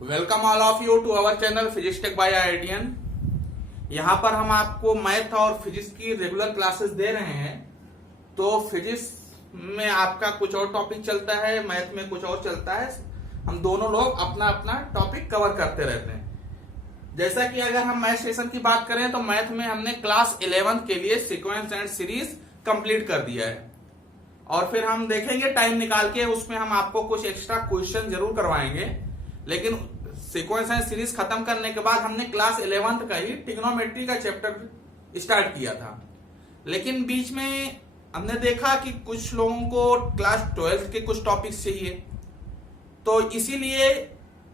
Welcome all of you to our channel physics tech by IITian. यहाँ पर हम आपको मैथ और फिजिक्स की रेगुलर क्लासेस दे रहे हैं। तो फिजिक्स में आपका कुछ और टॉपिक चलता है, मैथ में कुछ और चलता है। हम दोनों लोग अपना अपना टॉपिक कवर करते रहते हैं। जैसा कि अगर हम मैथ सेशन की बात करें तो मैथ में हमने क्लास 11 के लिए सीक्वेंस एंड सीरीज कंप्लीट कर दिया है और फिर हम देखेंगे टाइम निकाल के उसमें हम आपको कुछ एक्स्ट्रा क्वेश्चन जरूर करवाएंगे। लेकिन सीक्वेंस एंड सीरीज खत्म करने के बाद हमने क्लास 11 का ही ट्रिग्नोमेट्री का चैप्टर स्टार्ट किया था। लेकिन बीच में हमने देखा कि कुछ लोगों को क्लास 12 के कुछ टॉपिक्स चाहिए, तो इसीलिए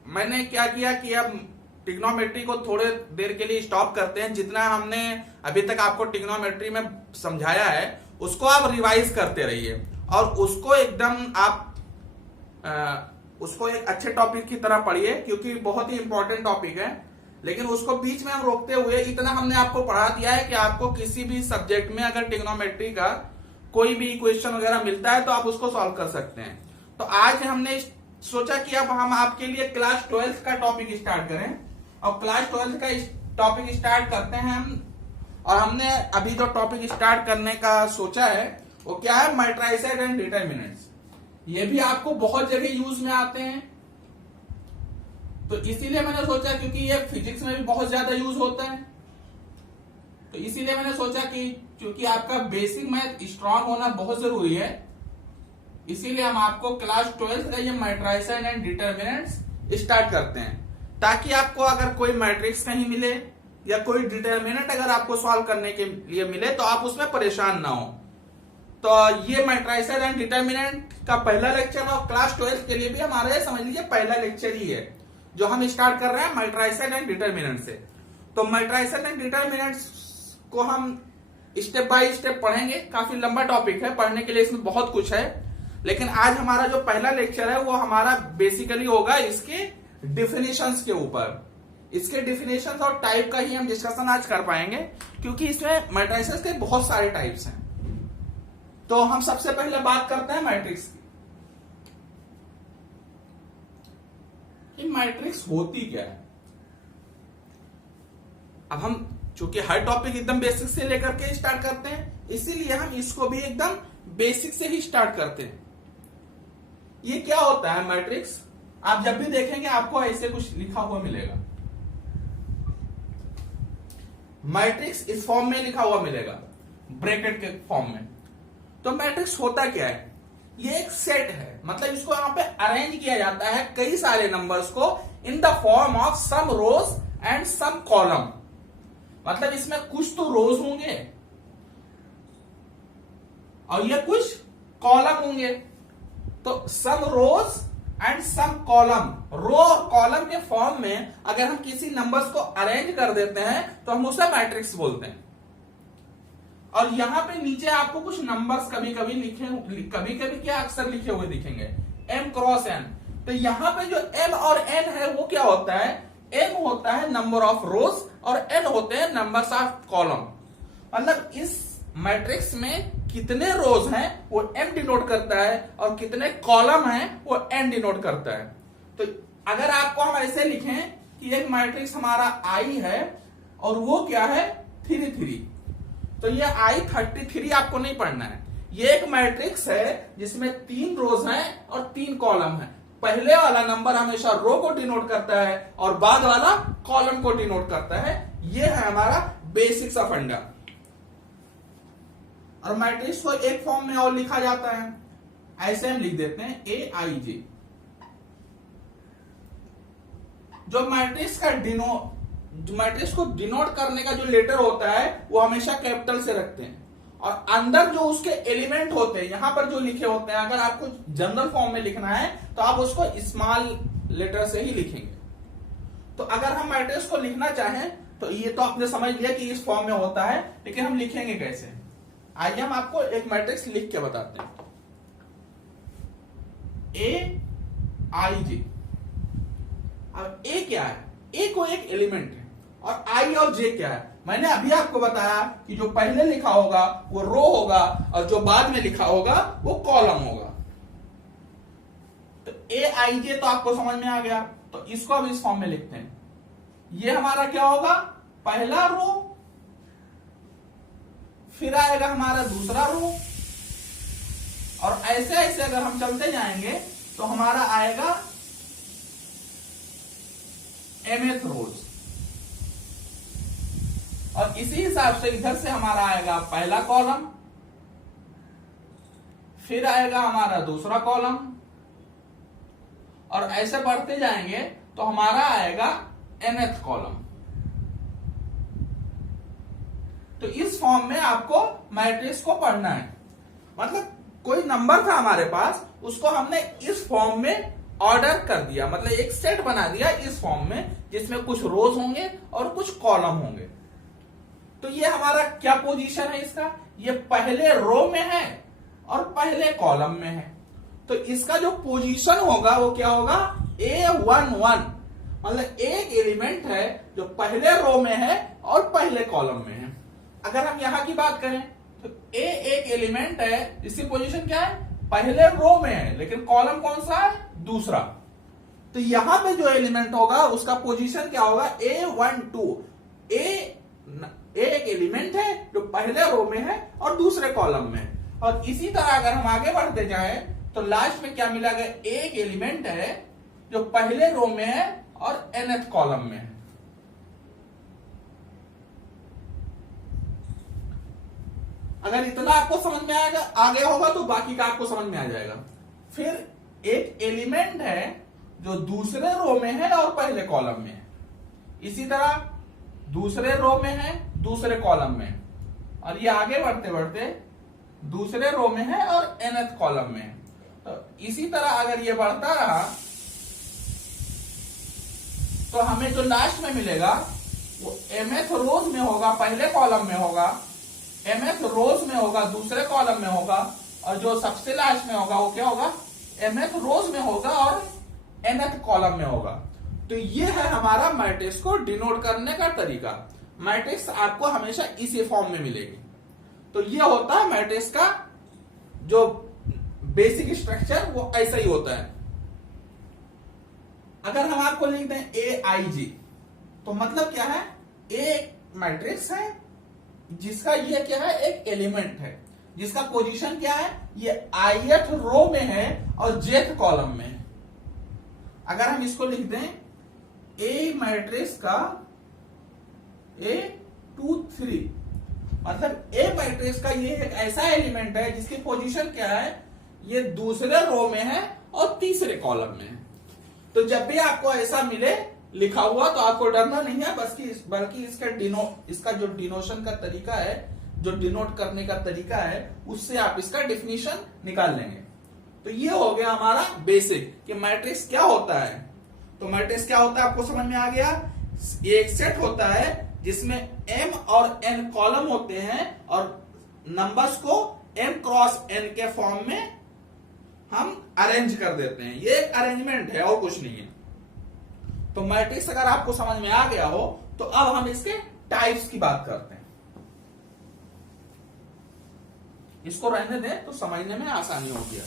मैंने क्या किया कि अब ट्रिग्नोमेट्री को थोड़े देर के लिए स्टॉप करते हैं। जितना हमने अभी तक आपको ट्रिग्नोमेट्री में समझाया है उसको आप रिवाइज करते रहिए और उसको एकदम आप उसको एक अच्छे टॉपिक की तरह पढ़िए, क्योंकि बहुत ही इंपॉर्टेंट टॉपिक है। लेकिन उसको बीच में हम रोकते हुए इतना हमने आपको पढ़ा दिया है कि आपको किसी भी सब्जेक्ट में अगर ट्रिग्नोमेट्री का कोई भी इक्वेशन वगैरह मिलता है तो आप उसको सॉल्व कर सकते हैं। तो आज हमने सोचा कि अब हम आपके लिए क्लास 12 का टॉपिक स्टार्ट करें और क्लास 12 का टॉपिक स्टार्ट करते हैं हम। और हमने अभी जो टॉपिक स्टार्ट करने का सोचा है वो क्या है, मैट्रिसेस एंड डिटरमिनेंट्स। ये भी आपको बहुत जगह यूज में आते हैं, तो इसीलिए मैंने सोचा, क्योंकि ये फिजिक्स में भी बहुत ज्यादा यूज होता है, तो इसीलिए मैंने सोचा कि क्योंकि आपका बेसिक मैथ स्ट्रांग होना बहुत जरूरी है, इसीलिए हम आपको क्लास 12 का ये मैट्रिसेस एंड डिटरमिनेंट्स स्टार्ट करते हैं, ताकि आपको अगर कोई मैट्रिक्स कहीं मिले या कोई डिटरमिनेंट अगर आपको सॉल्व करने के लिए मिले तो आप उसमें परेशान ना हो। तो ये मैट्रिसेस एंड डिटरमिनेंट का पहला लेक्चर और क्लास 12 के लिए भी हमारा ये समझ लीजिए पहला लेक्चर ही है जो हम स्टार्ट कर रहे हैं मैट्रिसेस एंड डिटरमिनेंट से। तो मैट्रिसेस एंड डिटरमिनेंट्स को हम स्टेप बाय स्टेप पढ़ेंगे। काफी लंबा टॉपिक है, पढ़ने के लिए इसमें बहुत कुछ है। लेकिन आज हमारा जो पहला लेक्चर है वो हमारा बेसिकली होगा इसके डिफिनेशंस के ऊपर। इसके डिफिनेशंस और टाइप का ही हम डिस्कशन आज कर पाएंगे, क्योंकि इसमें मैट्रिसेस के बहुत सारे टाइप्स हैं। तो हम सबसे पहले बात करते हैं मैट्रिक्स की। मैट्रिक्स होती क्या है? अब हम चूंकि हर टॉपिक एकदम बेसिक से लेकर के स्टार्ट करते हैं, इसीलिए हम इसको भी एकदम बेसिक से ही स्टार्ट करते हैं। ये क्या होता है मैट्रिक्स? आप जब भी देखेंगे आपको ऐसे कुछ लिखा हुआ मिलेगा। मैट्रिक्स इस फॉर्म में लिखा हुआ मिलेगा, ब्रैकेट के फॉर्म में। तो मैट्रिक्स होता क्या है? ये एक सेट है, मतलब इसको यहां पे अरेंज किया जाता है कई सारे नंबर्स को in the form of some rows and some columns. मतलब इसमें कुछ तो रोज होंगे और ये कुछ कॉलम होंगे। तो सम रोज एंड सम कॉलम, रो और कॉलम के फॉर्म में अगर हम किसी नंबर्स को अरेंज कर देते हैं तो हम उसे मैट्रिक्स बोलते हैं। और यहां पे नीचे आपको कुछ नंबर्स कभी कभी क्या अक्सर लिखे हुए दिखेंगे, m क्रॉस n। तो यहां पे जो m और n है वो क्या होता है? m होता है नंबर ऑफ रोज और n होते हैं नंबर्स ऑफ कॉलम। मतलब इस मैट्रिक्स में कितने रोज हैं वो m डिनोट करता है और कितने कॉलम हैं वो n डिनोट करता है। तो अगर आपको हम ऐसे लिखें कि एक मैट्रिक्स हमारा I है और वो क्या है 33, तो ये I33 आपको नहीं पढ़ना है। ये एक मैट्रिक्स है जिसमें 3 रोज हैं और 3 कॉलम है। पहले वाला नंबर हमेशा रो को डिनोट करता है और बाद वाला कॉलम को डिनोट करता है। ये है हमारा बेसिक्स ऑफ फंडा। और मैट्रिक्स को एक फॉर्म में और लिखा जाता है, ऐसे हम लिख देते हैं AIJ। जो मैट्रिक्स को डिनोट करने का जो लेटर होता है वो हमेशा कैपिटल से रखते हैं, और अंदर जो उसके एलिमेंट होते हैं यहां पर जो लिखे होते हैं, अगर आपको जनरल फॉर्म में लिखना है तो आप उसको स्मॉल लेटर से ही लिखेंगे। तो अगर हम मैट्रिक्स को लिखना चाहें तो ये तो आपने समझ लिया कि इस फॉर्म में होता है, लेकिन हम लिखेंगे कैसे? आइए हम आपको एक मैट्रिक्स लिख के बताते हैं। AIJ। अब A क्या है? A को एक एलिमेंट है और I और J क्या है? मैंने अभी आपको बताया कि जो पहले लिखा होगा वो रो होगा और जो बाद में लिखा होगा वो कॉलम होगा। तो AIJ तो आपको समझ में आ गया। तो तो इसको अब इस फॉर्म में लिखते हैं। ये हमारा क्या होगा, पहला रो, फिर आएगा हमारा दूसरा रो, और ऐसे ऐसे अगर हम चलते जाएंगे तो हमारा आएगा mth रोज। और इसी हिसाब से इधर से हमारा आएगा पहला कॉलम, फिर आएगा हमारा दूसरा कॉलम, और ऐसे बढ़ते जाएंगे तो हमारा आएगा nth कॉलम। तो इस फॉर्म में आपको मैट्रिक्स को पढ़ना है। मतलब कोई नंबर था हमारे पास, उसको हमने इस फॉर्म में ऑर्डर कर दिया, मतलब एक सेट बना दिया इस फॉर्म में, जिसमें कुछ रोज होंगे और कुछ कॉलम होंगे। तो ये हमारा क्या पोजीशन है इसका, ये पहले रो में है और पहले कॉलम में है। तो इसका जो पोजीशन होगा वो क्या होगा, A11, मतलब एक एलिमेंट है जो पहले रो में है और पहले कॉलम में है। अगर हम यहां की बात करें तो A एक एलिमेंट है जिसकी पोजीशन क्या है, पहले रो में है, लेकिन कॉलम कौन सा है, दूसरा। तो यहां पे जो एलिमेंट होगा उसका पोजीशन क्या होगा, A12। A एक एलिमेंट है जो पहले रो में है और दूसरे कॉलम में है। और इसी तरह अगर हम आगे बढ़ते जाएं तो लास्ट में क्या मिलेगा, एक एलिमेंट है जो पहले रो में है और nth कॉलम में है। अगर इतना आपको समझ में आएगा, आ गया होगा, तो बाकी का आपको समझ में आ जाएगा। फिर एक एलिमेंट है जो दूसरे रो में है और पहले कॉलम में है। इसी तरह दूसरे रो में है, दूसरे कॉलम में है, और ये आगे बढ़ते बढ़ते दूसरे रो में है और nth कॉलम में है। तो इसी तरह अगर ये बढ़ता रहा तो हमें जो लास्ट में मिलेगा वो mth रोज में होगा, पहले कॉलम में होगा, mth रोज में होगा, दूसरे कॉलम में होगा, और जो सबसे लास्ट में होगा वो क्या होगा, mth रोज में होगा और nth कॉलम में होगा। तो ये है हमारा मैट्रिक्स को डिनोट करने का तरीका। मैट्रिक्स आपको हमेशा इसी फॉर्म में मिलेगी। तो ये होता है मैट्रिक्स का जो बेसिक स्ट्रक्चर, वो ऐसा ही होता है। अगर हम आपको लिख दें AIG, तो मतलब क्या है, एक मैट्रिक्स है जिसका ये क्या है, एक एलिमेंट है जिसका पोजीशन क्या है, ये ith रो में है और jth कॉलम में है। अगर हम इसको लिख दें A मैट्रिक्स का A23, मतलब A मैट्रिक्स का ये एक ऐसा एलिमेंट है जिसकी पोजीशन क्या है, ये दूसरे रो में है और तीसरे कॉलम में है। तो जब भी आपको ऐसा मिले लिखा हुआ तो आपको डरना नहीं है, बल्कि इसका जो डिनोशन का तरीका है, जो डिनोट करने का तरीका है, उससे आप इसका डिफिनीशन निकाल लेंगे। तो ये हो गया हमारा बेसिक कि मैट्रिक्स क्या होता है। तो मैट्रिक्स क्या होता है आपको समझ में आ गया। ये एक सेट होता है जिसमें m और n कॉलम होते हैं और नंबर्स को m क्रॉस n के फॉर्म में हम अरेंज कर देते हैं। ये एक अरेंजमेंट है और कुछ नहीं है। तो मैट्रिक्स अगर आपको समझ में आ गया हो तो अब हम इसके टाइप्स की बात करते हैं। इसको रहने दें तो समझने में आसानी होगी।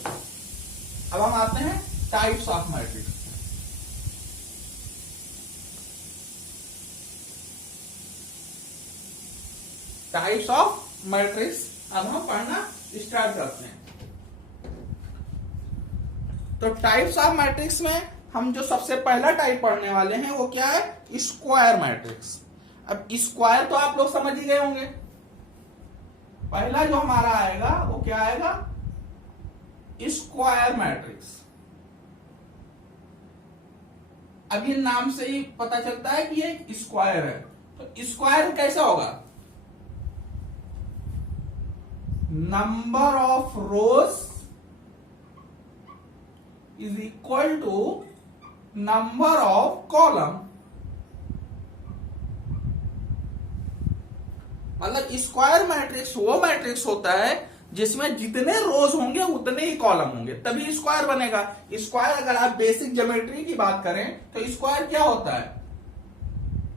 अब हम आते हैं types of matrix. Types of matrix अब हम पढ़ना स्टार्ट करते हैं। तो टाइप्स ऑफ मैट्रिक्स में हम जो सबसे पहला टाइप पढ़ने वाले हैं वो क्या है, स्क्वायर मैट्रिक्स। अब स्क्वायर तो आप लोग समझ ही गए होंगे। पहला जो हमारा आएगा वो क्या आएगा, स्क्वायर मैट्रिक्स। अब ये नाम से ही पता चलता है कि ये स्क्वायर है। तो स्क्वायर कैसा होगा, number of rows is equal to number of columns. मतलब स्क्वायर मैट्रिक्स वो मैट्रिक्स होता है जिसमें जितने रोज होंगे उतने ही कॉलम होंगे, तभी स्क्वायर बनेगा। स्क्वायर अगर आप बेसिक ज्योमेट्री की बात करें तो स्क्वायर क्या होता है,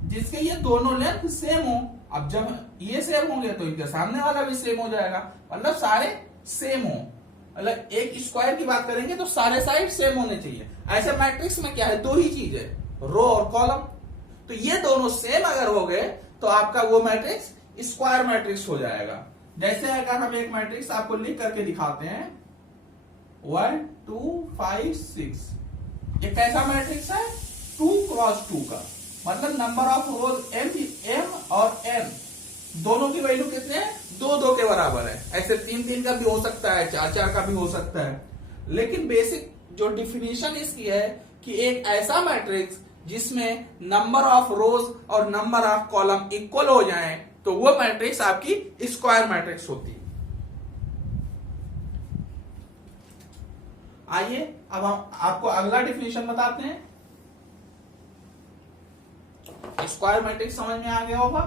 जिसके ये दोनों लेंथ सेम हो। अब जब ये सेम होंगे तो इनके सामने वाला भी सेम हो जाएगा, मतलब सारे सेम हो। मतलब एक स्क्वायर की बात करेंगे तो सारे साइड सेम होने चाहिए। ऐसे मैट्रिक्स में क्या है, दो ही चीज है, रो और कॉलम। तो ये दोनों सेम अगर हो गए तो आपका वो मैट्रिक्स स्क्वायर मैट्रिक्स हो जाएगा। जैसे अगर हम एक मैट्रिक्स आपको लिख करके दिखाते हैं 1 2 5 6, ये कैसा मैट्रिक्स है? 2 क्रॉस 2 का, मतलब नंबर ऑफ रोज एम और एन दोनों की वैल्यू कितने हैं? 2 2 के बराबर है। ऐसे 3 3 का भी हो सकता है, 4 4 का भी हो सकता है। लेकिन बेसिक जो डिफिनीशन इसकी है कि एक ऐसा मैट्रिक्स जिसमें नंबर ऑफ रोज और नंबर ऑफ कॉलम इक्वल हो जाएं, तो वो मैट्रिक्स आपकी स्क्वायर मैट्रिक्स होती है। आइए अब हम आपको अगला डिफिनीशन बताते हैं। स्क्वायर मैट्रिक्स समझ में आ गया होगा।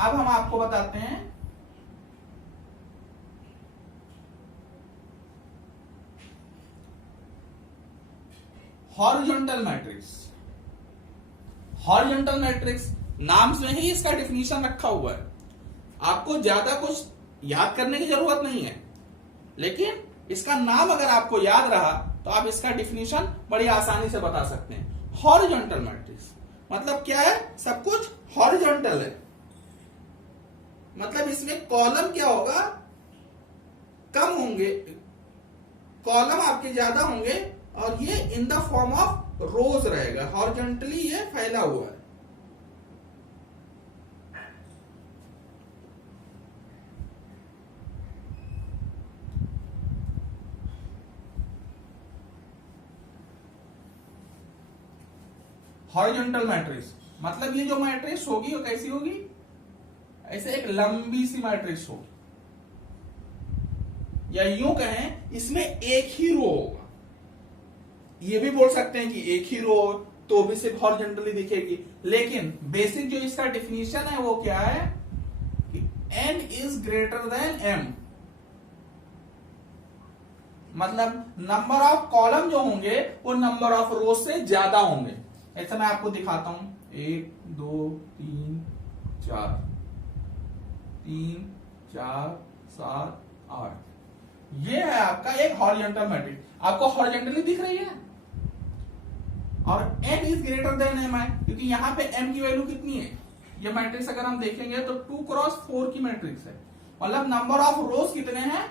अब हम आपको बताते हैं हॉरिजॉन्टल मैट्रिक्स। हॉरिजॉन्टल मैट्रिक्स नाम में ही इसका डिफिनीशन रखा हुआ है। आपको ज्यादा कुछ याद करने की जरूरत नहीं है, लेकिन इसका नाम अगर आपको याद रहा तो आप इसका डिफिनीशन बड़ी आसानी से बता सकते हैं। हॉरिजॉन्टल मैट्रिक्स मतलब क्या है? सब कुछ हॉरिजॉन्टल है, मतलब इसमें कॉलम क्या होगा? कम होंगे, कॉलम आपके ज्यादा होंगे और ये इन द फॉर्म ऑफ रोज रहेगा। हॉरिजॉन्टली ये फैला हुआ है। हॉरिजॉन्टल मैट्रिक्स मतलब ये जो मैट्रिक्स होगी वो कैसी होगी? ऐसे एक लंबी सी मैट्रिक्स होगी, या यूं कहें इसमें एक ही रो होगा। ये भी बोल सकते हैं कि एक ही रो तो भी सिर्फ हॉरिजॉन्टली दिखेगी, लेकिन बेसिक जो इसका डिफिनीशन है वो क्या है कि n is greater than m, मतलब नंबर ऑफ कॉलम जो होंगे वो नंबर ऑफ रो से ज्यादा होंगे। ऐसा मैं आपको दिखाता हूं, 1 2 3 4 3 4 7 8, ये है आपका एक हॉरिजॉन्टल मैट्रिक्स। आपको हॉरिजॉन्टली दिख रही है और n is greater than m है, क्योंकि यहां पे m की वैल्यू कितनी है? ये मैट्रिक्स अगर हम देखेंगे तो 2 क्रॉस 4 की मैट्रिक्स है, मतलब नंबर ऑफ रोज कितने हैं?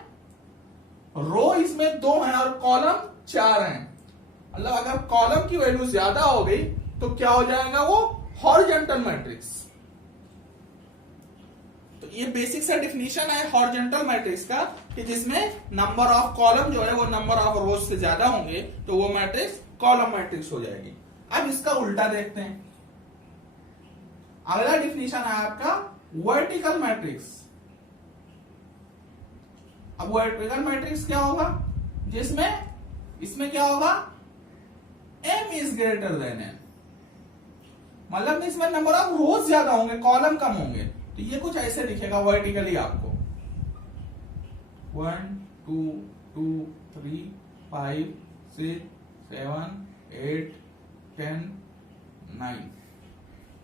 रो इसमें 2 हैं और कॉलम 4 हैं। मतलब अगर कॉलम की वैल्यू ज्यादा हो गई तो क्या हो जाएगा? वो हॉरिजॉन्टल मैट्रिक्स। तो ये बेसिक सा डिफिनीशन है हॉरिजॉन्टल मैट्रिक्स का कि जिसमें नंबर ऑफ कॉलम जो है वो नंबर ऑफ रोज से ज्यादा होंगे तो वो मैट्रिक्स कॉलम मैट्रिक्स हो जाएगी। अब इसका उल्टा देखते हैं। अगला डिफिनीशन है आपका वर्टिकल मैट्रिक्स। अब वर्टिकल मैट्रिक्स क्या होगा? जिसमें इसमें क्या होगा? m is greater than n, मतलब इसमें नंबर ऑफ रोज ज्यादा होंगे, कॉलम कम होंगे। तो ये कुछ ऐसे दिखेगा वर्टिकली आपको 1 2 2 3 5 6 7 8 10 9।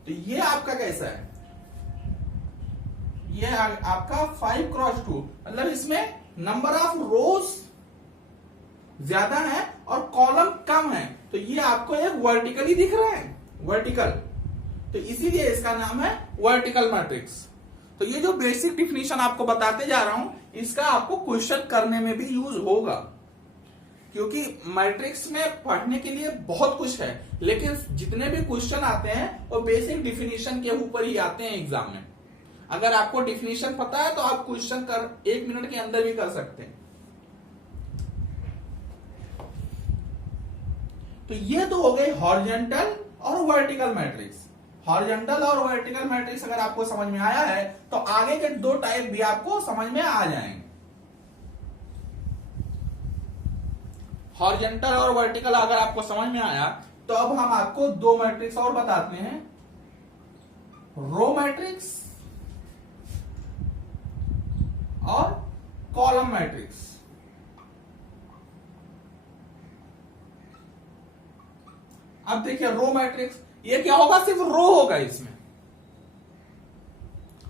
तो ये आपका कैसा है? ये आपका 5 क्रॉस 2, मतलब इसमें नंबर ऑफ रोज ज्यादा है और कॉलम कम है। तो ये आपको एक वर्टिकली दिख रहा है, वर्टिकल। तो इसीलिए इसका नाम है वर्टिकल मैट्रिक्स। तो ये जो बेसिक डिफिनीशन आपको बताते जा रहा हूं, इसका आपको क्वेश्चन करने में भी यूज होगा, क्योंकि मैट्रिक्स में पढ़ने के लिए बहुत कुछ है, लेकिन जितने भी क्वेश्चन आते हैं वो बेसिक डिफिनीशन के ऊपर ही आते हैं एग्जाम में। अगर आपको डिफिनीशन पता है तो आप क्वेश्चन कर 1 मिनट के अंदर भी कर सकते हैं। तो ये तो हो गई हॉरिजॉन्टल और वर्टिकल मैट्रिक्स। हॉरिजॉन्टल और वर्टिकल मैट्रिक्स अगर आपको समझ में आया है तो आगे के 2 टाइप भी आपको समझ में आ जाएंगे। हॉरिजॉन्टल और वर्टिकल अगर आपको समझ में आया तो अब हम आपको 2 मैट्रिक्स और बताते हैं, रो मैट्रिक्स और कॉलम मैट्रिक्स। अब देखिए रो मैट्रिक्स, ये क्या होगा? सिर्फ रो होगा इसमें,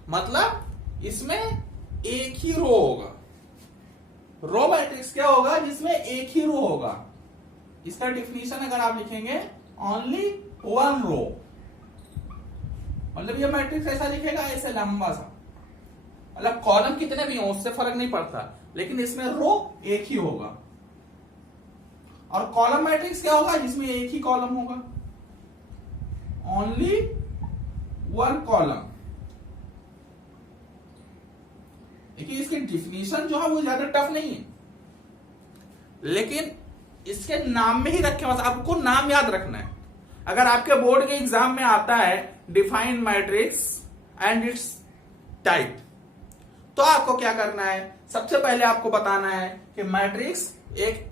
मतलब इसमें एक ही रो होगा। रो मैट्रिक्स क्या होगा? जिसमें एक ही रो होगा। इसका डिफिनीशन अगर आप लिखेंगे ओनली वन रो, मतलब ये मैट्रिक्स ऐसा लिखेगा ऐसे लंबा सा, मतलब कॉलम कितने भी हो उससे फर्क नहीं पड़ता, लेकिन इसमें रो एक ही होगा। और कॉलम मैट्रिक्स क्या होगा, जिसमें एक ही कॉलम होगा, ओनली वन कॉलम। देखिए इसकी डिफिनीशन जो है वो ज्यादा टफ नहीं है, लेकिन इसके नाम में ही रखे, बस आपको नाम याद रखना है। अगर आपके बोर्ड के एग्जाम में आता है define matrix and it's type, तो आपको क्या करना है, सबसे पहले आपको बताना है कि मैट्रिक्स एक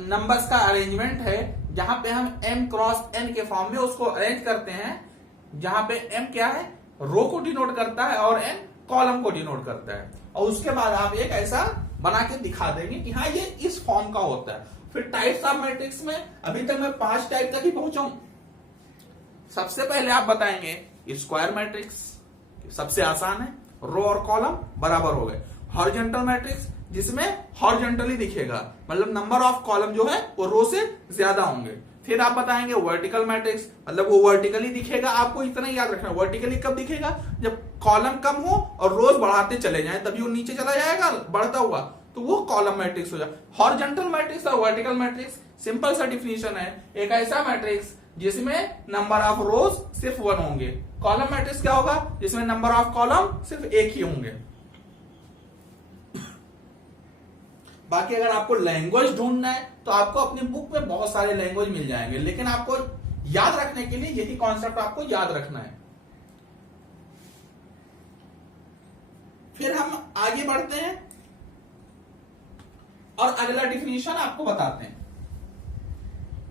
नंबर्स का अरेंजमेंट है, जहां पे हम m क्रॉस n के फॉर्म में उसको अरेंज करते हैं, जहां पे m क्या है, रो को डिनोट करता है और n कॉलम को डिनोट करता है। और उसके बाद आप एक ऐसा बना के दिखा देंगे कि हाँ ये इस फॉर्म का होता है। फिर टाइप्स ऑफ मैट्रिक्स में अभी तक मैं 5 टाइप तक ही पहुंचा हूं। सबसे पहले आप बताएंगे स्क्वायर मैट्रिक्स, सबसे आसान है, रो और कॉलम बराबर हो गए। हॉरिजॉन्टल मैट्रिक्स, जिसमें हॉरिजॉन्टली दिखेगा, मतलब नंबर ऑफ कॉलम जो है वो रो से ज्यादा होंगे। फिर आप बताएंगे वर्टिकल मैट्रिक्स, मतलब वो वर्टिकली दिखेगा। आपको इतना याद रखना, वर्टिकली कब दिखेगा, जब कॉलम कम हो और रोज बढ़ाते चले जाएं, तभी वो नीचे चला जाएगा बढ़ता हुआ, तो वो कॉलम मैट्रिक्स हो जाए। हॉरिजॉन्टल मैट्रिक्स और वर्टिकल मैट्रिक्स सिंपल सा डिफिनीशन है, एक ऐसा मैट्रिक्स जिसमें नंबर ऑफ रोज सिर्फ 1 होंगे। कॉलम मैट्रिक्स क्या होगा, जिसमें नंबर ऑफ कॉलम सिर्फ एक ही होंगे। बाकी अगर आपको लैंग्वेज ढूंढना है तो आपको अपनी बुक में बहुत सारे लैंग्वेज मिल जाएंगे, लेकिन आपको याद रखने के लिए यही कॉन्सेप्ट आपको याद रखना है। फिर हम आगे बढ़ते हैं और अगला डिफिनीशन आपको बताते हैं।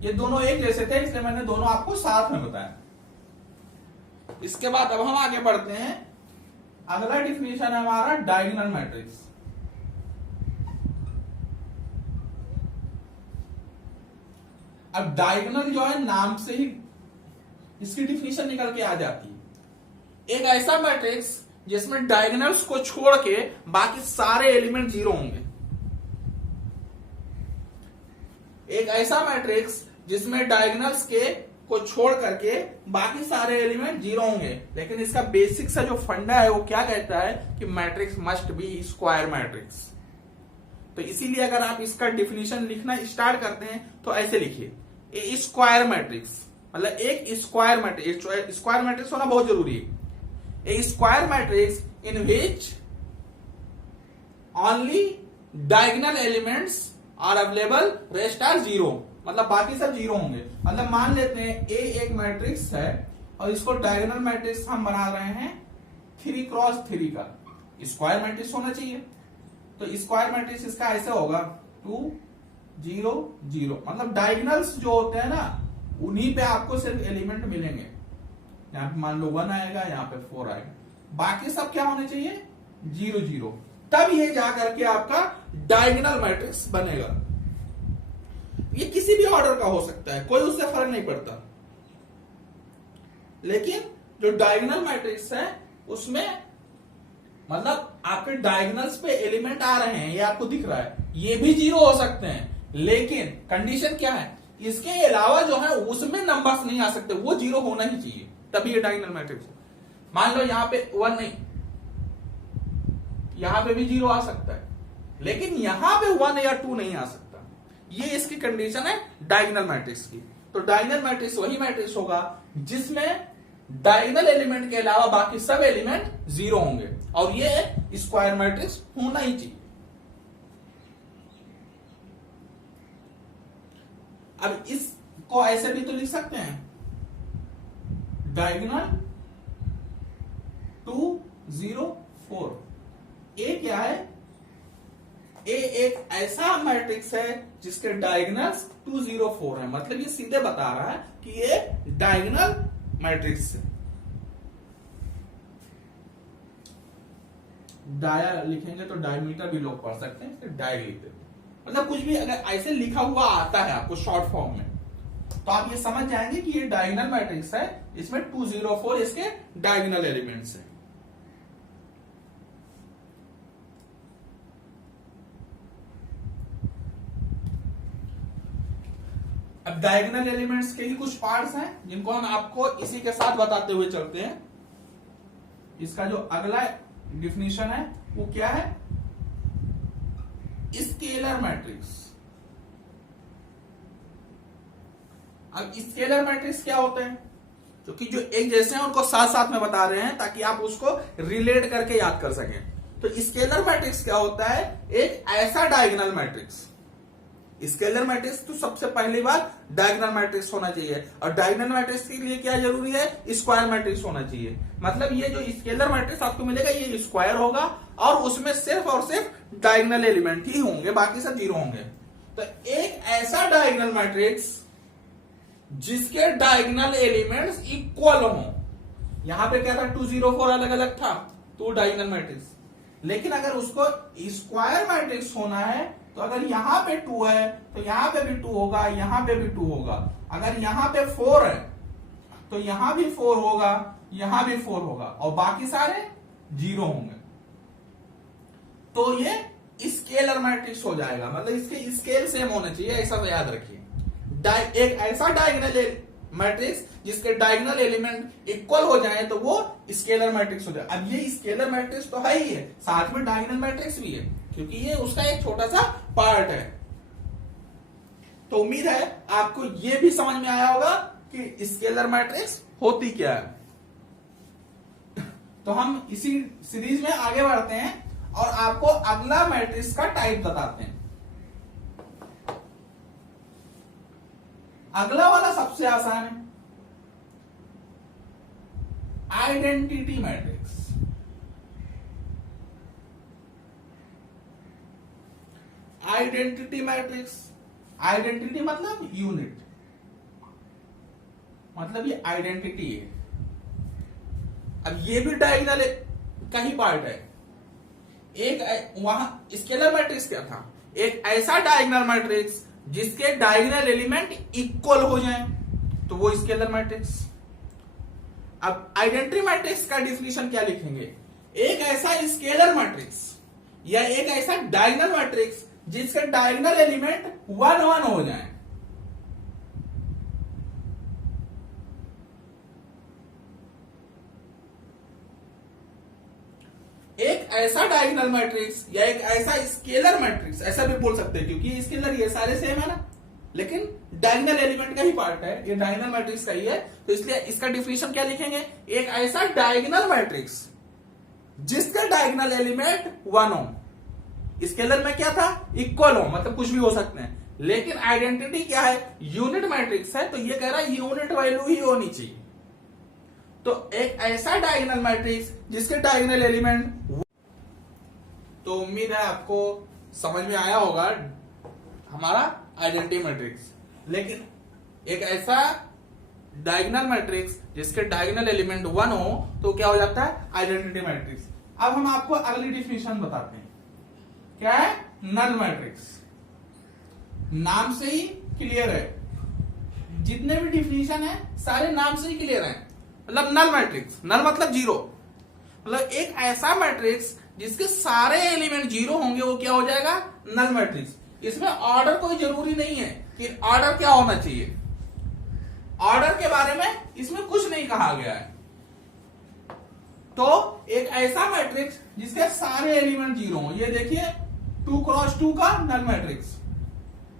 ये दोनों एक जैसे थे इसलिए मैंने दोनों आपको साथ में बताया। इसके बाद अब हम आगे बढ़ते हैं, अगला डिफिनीशन है हमारा डायगोनल मैट्रिक्स। अब डायगोनल जो है नाम से ही इसकी डिफिनीशन निकल के आ जाती है, एक ऐसा मैट्रिक्स जिसमें डायगोनल्स को छोड़ के बाकी सारे एलिमेंट 0 होंगे। एक ऐसा मैट्रिक्स जिसमें डायगोनल्स के को छोड़ करके बाकी सारे एलिमेंट 0 होंगे, लेकिन इसका बेसिक सा जो फंडा है वो क्या कहता है कि matrix must be square matrix. तो इसीलिए अगर आप इसका डिफिनीशन लिखना स्टार्ट करते हैं तो ऐसे लिखिए, ए स्क्वायर मैट्रिक्स, मतलब एक स्क्वायर मैट्रिक्स, स्क्वायर मैट्रिक्स होना बहुत जरूरी है। A square matrix in which only diagonal elements are available, rest are 0, मतलब बाकी सब 0 होंगे। मतलब मान लेते हैं ए एक मैट्रिक्स है और इसको डायगोनल मैट्रिक्स हम बना रहे हैं 3x3 का, स्क्वायर मैट्रिक्स होना चाहिए। तो स्क्वायर मैट्रिक्स इसका ऐसे होगा 2 0 0, मतलब डायगोनल्स जो होते हैं ना उन्हीं पे आपको सिर्फ एलिमेंट मिलेंगे। यहाँ पे मान लो 1 आएगा, यहाँ पे 4 आएगा, बाकी सब क्या होने चाहिए 0 0, तब ये जाकर के आपका डायगोनल मैट्रिक्स बनेगा। ये किसी भी ऑर्डर का हो सकता है, कोई उससे फर्क नहीं पड़ता, लेकिन जो डायगोनल मैट्रिक्स है उसमें मतलब आपके डायगोनल्स पे एलिमेंट आ रहे हैं, ये आपको दिख रहा है, ये भी 0 हो सकते हैं, लेकिन कंडीशन क्या है, इसके अलावा जो है उसमें नंबर्स नहीं आ सकते, वो 0 होना ही चाहिए, तभी ये डायगोनल मैट्रिक्स हो। मान लो यहां पे 1 नहीं, यहां पे भी 0 आ सकता है, लेकिन यहां पे 1 या 2 नहीं आ सकता। ये इसकी कंडीशन है डायगोनल मैट्रिक्स की। तो डायगोनल मैट्रिक्स वही मैट्रिक्स होगा जिसमें डायगोनल एलिमेंट के अलावा बाकी सब एलिमेंट 0 होंगे, और ये स्क्वायर मैट्रिक्स होना ही चाहिए। अब इसको ऐसे भी तो लिख सकते हैं, डायगोनल 2 0 4। ए क्या है, ए एक ऐसा मैट्रिक्स है जिसके डायगोनल्स 2 0 4 है, मतलब ये सीधे बता रहा है कि ये डायगोनल मैट्रिक्स है। डाया लिखेंगे तो डायमीटर भी लोग पढ़ सकते हैं, डाय लिखते हैं, मतलब कुछ भी अगर ऐसे लिखा हुआ आता है आपको शॉर्ट फॉर्म में तो आप ये समझ जाएंगे कि ये डायगोनल मैट्रिक्स है, इसमें 2 0 4 इसके डायगोनल एलिमेंट्स हैं। अब डायगोनल एलिमेंट्स के ही कुछ पार्ट्स हैं जिनको हम आपको इसी के साथ बताते हुए चलते हैं। इसका जो अगला डिफिनीशन है वो क्या है? Scalar matrix. अब स्केलर मैट्रिक्स क्या होते हैं? क्योंकि जो एक जैसे हैं उनको साथ साथ में बता रहे हैं ताकि आप उसको रिलेट करके याद कर सकें। तो स्केलर मैट्रिक्स क्या होता है? एक ऐसा डायगोनल मैट्रिक्स। स्केलर मैट्रिक्स तो सबसे पहली बात डायगोनल मैट्रिक्स होना चाहिए, और डायगोनल मैट्रिक्स के लिए क्या जरूरी है? स्क्वायर मैट्रिक्स होना चाहिए। मतलब ये जो स्केलर मैट्रिक्स आपको मिलेगा ये स्क्वायर होगा और उसमें सिर्फ और सिर्फ डायगोनल एलिमेंट ही होंगे, बाकी सब जीरो होंगे। तो एक ऐसा डायगोनल मैट्रिक्स जिसके डायगोनल एलिमेंट्स इक्वल हो। यहां पे क्या था? 2 0 4 अलग अलग था, तो डायगोनल मैट्रिक्स। लेकिन अगर उसको स्क्वायर मैट्रिक्स होना है तो अगर यहां पे 2 है तो यहां पे भी 2 होगा, यहां पे भी 2 होगा। अगर यहां पे 4 है तो यहां भी 4 होगा, यहां भी 4 होगा, और बाकी सारे 0 होंगे। तो ये स्केलर मैट्रिक्स हो जाएगा। मतलब इसके स्केल सेम होना चाहिए, ऐसा तो याद रखिए। एक ऐसा डायगोनल मैट्रिक्स जिसके डायगोनल एलिमेंट इक्वल हो जाए तो वो स्केलर मैट्रिक्स हो जाए। अब ये स्केलर मैट्रिक्स तो है ही है, साथ में डायगोनल मैट्रिक्स भी है, क्योंकि ये उसका एक छोटा सा पार्ट है। तो उम्मीद है आपको ये भी समझ में आया होगा कि स्केलर मैट्रिक्स होती क्या है। तो हम इसी सीरीज में आगे बढ़ते हैं और आपको अगला मैट्रिक्स का टाइप बताते हैं। अगला वाला सबसे आसान है, identity matrix. Identity matrix, identity मतलब यूनिट, मतलब ये आइडेंटिटी है। अब ये भी डायगोनल का ही पार्ट है। एक वहां स्केलर मैट्रिक्स क्या था? एक ऐसा डायगोनल मैट्रिक्स जिसके डायगोनल एलिमेंट इक्वल हो जाएं, तो वो स्केलर मैट्रिक्स। अब आइडेंटिटी मैट्रिक्स का डिफिनीशन क्या लिखेंगे? एक ऐसा स्केलर मैट्रिक्स या एक ऐसा डायगोनल मैट्रिक्स जिसके डायगोनल एलिमेंट 1 1 हो जाएं। एक ऐसा डायगोनल मैट्रिक्स या एक ऐसा स्केलर मैट्रिक्स, ऐसा भी बोल सकते हैं क्योंकि स्केलर ये सारे सेम है ना, लेकिन डायगोनल एलिमेंट का ही पार्ट है, ये डायगोनल मैट्रिक्स का ही है, तो इसलिए इसका डिफिनीशन क्या लिखेंगे? एक ऐसा डायगोनल मैट्रिक्स जिसका डायगोनल एलिमेंट 1 हो। स्केलर में क्या था? इक्वल हो, मतलब कुछ भी हो सकते हैं। लेकिन आइडेंटिटी क्या है? यूनिट मैट्रिक्स है, तो ये कह रहा है यूनिट वैल्यू ही होनी चाहिए। तो एक ऐसा डायगोनल मैट्रिक्स जिसके डायगोनल एलिमेंट। तो उम्मीद है आपको समझ में आया होगा हमारा आइडेंटिटी मैट्रिक्स। लेकिन एक ऐसा डायगोनल मैट्रिक्स जिसके डायगोनल एलिमेंट 1 हो तो क्या हो जाता है? Identity matrix. अब हम आपको अगली डिफिनीशन बताते हैं। क्या है? Null matrix. नाम से ही क्लियर है, जितने भी डिफिनीशन है सारे नाम से ही क्लियर है। मतलब नल मैट्रिक्स, नल मतलब 0, मतलब एक ऐसा मैट्रिक्स जिसके सारे एलिमेंट 0 होंगे वो क्या हो जाएगा? Null matrix. इसमें ऑर्डर कोई जरूरी नहीं है कि ऑर्डर क्या होना चाहिए, ऑर्डर के बारे में इसमें कुछ नहीं कहा गया है। तो एक ऐसा मैट्रिक्स जिसके सारे एलिमेंट 0 हो, ये देखिए 2 क्रॉस 2 का नल मैट्रिक्स,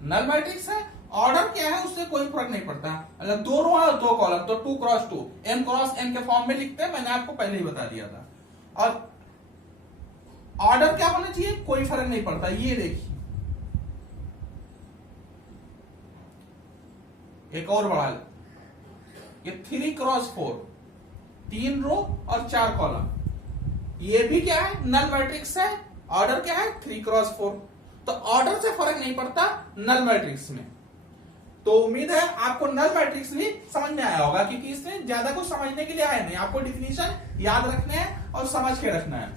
नल मैट्रिक्स है। ऑर्डर क्या है उससे कोई फर्क नहीं पड़ता, मतलब 2 रो है 2 कॉलम, तो 2 क्रॉस 2 n क्रॉस n के फॉर्म में लिखते हैं, मैंने आपको पहले ही बता दिया था। और ऑर्डर क्या होना चाहिए कोई फर्क नहीं पड़ता। ये देखिए एक और बढ़ा, ये 3 क्रॉस 4, 3 रो और 4 कॉलम, ये भी क्या है? नल मैट्रिक्स है। ऑर्डर क्या है? 3 क्रॉस 4। तो ऑर्डर से फर्क नहीं पड़ता नल मैट्रिक्स में। तो उम्मीद है आपको नल मैट्रिक्स भी समझ में आया होगा, क्योंकि इसमें ज्यादा कुछ समझने के लिए आया नहीं, आपको डिफिनीशन याद रखने हैं और समझ के रखना है।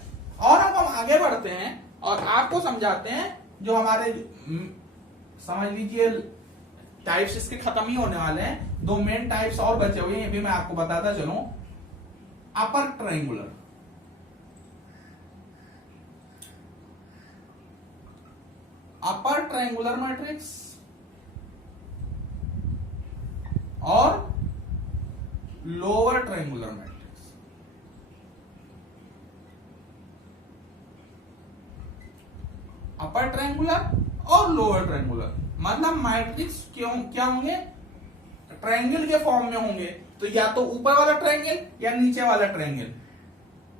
और अब हम आगे बढ़ते हैं और आपको समझाते हैं जो हमारे, समझ लीजिए टाइप्स इसके खत्म ही होने वाले हैं, 2 मेन टाइप्स और बचे हुए हैं, ये भी मैं आपको बताता चलूं। Upper triangular, upper triangular matrix और lower triangular matrix. Upper triangular और लोअर ट्रायंगुलर मतलब मैट्रिक्स क्या होंगे, ट्रायंगल के फॉर्म में होंगे, तो या तो ऊपर वाला ट्रायंगल या नीचे वाला ट्रायंगल।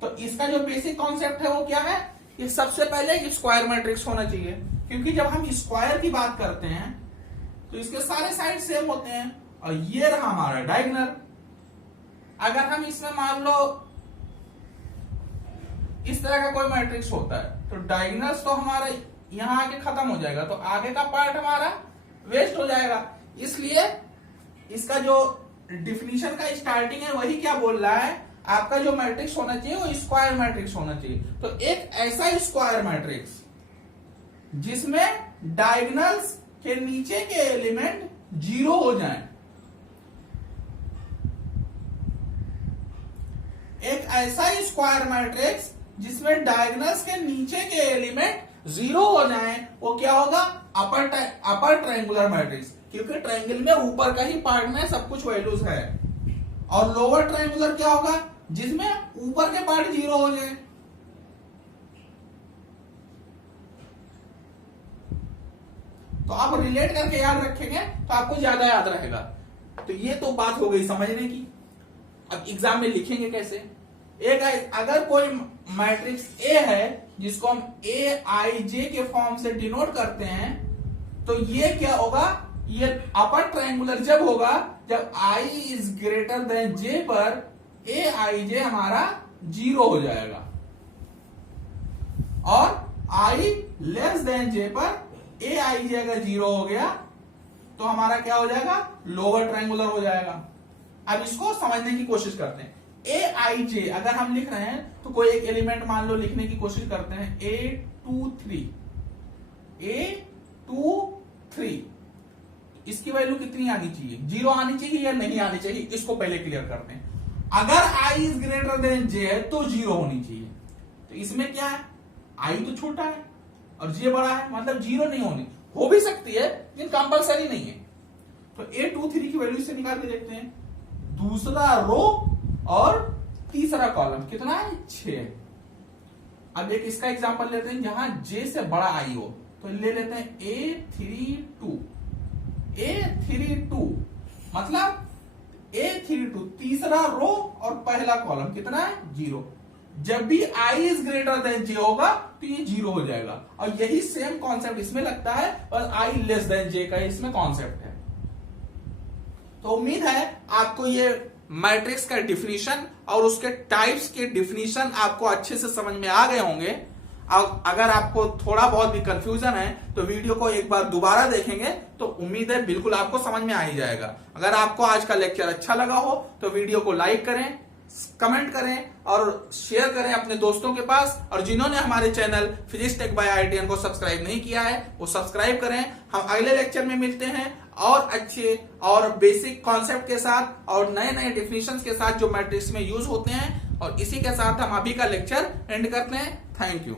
तो इसका जो बेसिक कॉन्सेप्ट है वो क्या है, ये सबसे पहले स्क्वायर मैट्रिक्स होना चाहिए, क्योंकि जब हम स्क्वायर की बात करते हैं तो इसके सारे साइड सेम होते हैं। और ये रहा हमारा डायगोनल। अगर हम इसमें मान लो इस तरह का कोई मैट्रिक्स होता है तो डायगोनल्स तो हमारा यहां आके खत्म हो जाएगा, तो आगे का पार्ट हमारा वेस्ट हो जाएगा। इसलिए इसका जो डिफिनीशन का स्टार्टिंग है वही क्या बोल रहा है, आपका जो मैट्रिक्स होना चाहिए वो स्क्वायर मैट्रिक्स होना चाहिए। तो एक ऐसा स्क्वायर मैट्रिक्स जिसमें डायगोनल्स के नीचे के एलिमेंट 0 हो जाएं, एक ऐसा स्क्वायर मैट्रिक्स जिसमें डायगोनल्स के नीचे के एलिमेंट 0 हो जाएं, वो क्या होगा, अपर ट्रायंगुलर मैट्रिक्स, क्योंकि ट्रायंगल में ऊपर का ही पार्ट में सब कुछ वैल्यूज है। और लोअर ट्रायंगुलर क्या होगा, जिसमें ऊपर के पार्ट 0 हो जाए। तो आप रिलेट करके याद रखेंगे तो आपको ज्यादा याद रहेगा। तो ये तो बात हो गई समझने की। अब एग्जाम में लिखेंगे कैसे, अगर कोई मैट्रिक्स ए है जिसको हम ए आई जे के फॉर्म से डिनोट करते हैं, तो ये क्या होगा, ये अपर ट्रायंगुलर जब होगा जब आई इज ग्रेटर देन जे पर ए आई जे हमारा 0 हो जाएगा, और आई लेस देन जे पर ए आई जे अगर 0 हो गया तो हमारा क्या हो जाएगा, लोअर ट्रायंगुलर हो जाएगा। अब इसको समझने की कोशिश करते हैं। ए आई जे अगर हम लिख रहे हैं तो कोई एक एलिमेंट मान लो लिखने की कोशिश करते हैं, A23 इसकी वैल्यू कितनी आनी चाहिए, 0 आनी चाहिए या नहीं आनी चाहिए, इसको पहले क्लियर करते हैं। अगर i is greater than j है तो 0 होनी चाहिए। तो इसमें क्या है, i तो छोटा है और j बड़ा है, मतलब 0 नहीं होनी, हो भी सकती है लेकिन कंपलसरी नहीं है। तो A23 की वैल्यू से निकाल के देखते हैं। दूसरा रो और तीसरा कॉलम कितना है, 6। अब एक इसका एग्जांपल लेते हैं जहां j से बड़ा i हो, तो ले लेते हैं A32 मतलब A32 तीसरा रो और पहला कॉलम कितना है, 0। जब भी i is greater than j होगा तो ये 0 हो जाएगा। और यही सेम कॉन्सेप्ट इसमें लगता है, पर i लेस देन j का इसमें कॉन्सेप्ट है। तो उम्मीद है आपको ये मैट्रिक्स का डिफिनीशन और उसके टाइप्स के डिफिनीशन आपको अच्छे से समझ में आ गए होंगे। अगर आपको थोड़ा बहुत भी कंफ्यूजन है तो वीडियो को एक बार दोबारा देखेंगे तो उम्मीद है बिल्कुल आपको समझ में आ ही जाएगा। अगर आपको आज का लेक्चर अच्छा लगा हो तो वीडियो को लाइक करें, कमेंट करें और शेयर करें अपने दोस्तों के पास। और जिन्होंने हमारे channel physics tech by IITian को सब्सक्राइब नहीं किया है वो सब्सक्राइब करें। हम अगले लेक्चर में मिलते हैं और अच्छे और बेसिक कॉन्सेप्ट के साथ और नए नए डिफिनीशंस के साथ जो मैट्रिक्स में यूज होते हैं। और इसी के साथ हम अभी का लेक्चर एंड करते हैं। Thank you.